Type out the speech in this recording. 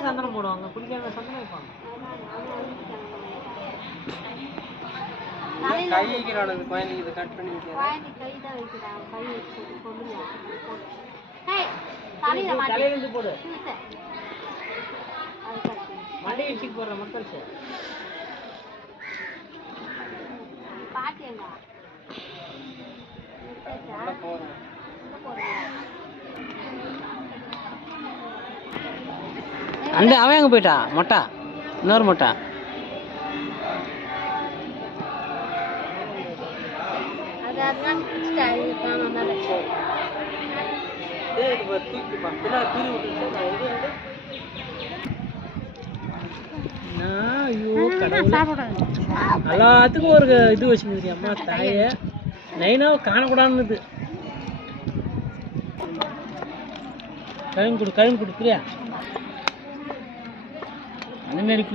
சந்தனம் போடுவாங்க, குடிக்காம சந்தனம் வைப்பாங்க. குழந்தைக்கு கட் பண்ணி தலையிலிருந்து போடு. மண்டை இடிச்சுக்கு போடுற மக்கள் சார் அந்த அவன் எங்க போயிட்டா மொட்டா இன்னொரு மொட்டா எல்லாத்துக்கும் ஒரு இது வச்சுருந்துச்சு அம்மா தாயை நைனாவை காணக்கூடாதுன்னு கழுவி கொடு பிரியா அந்த மாதிரி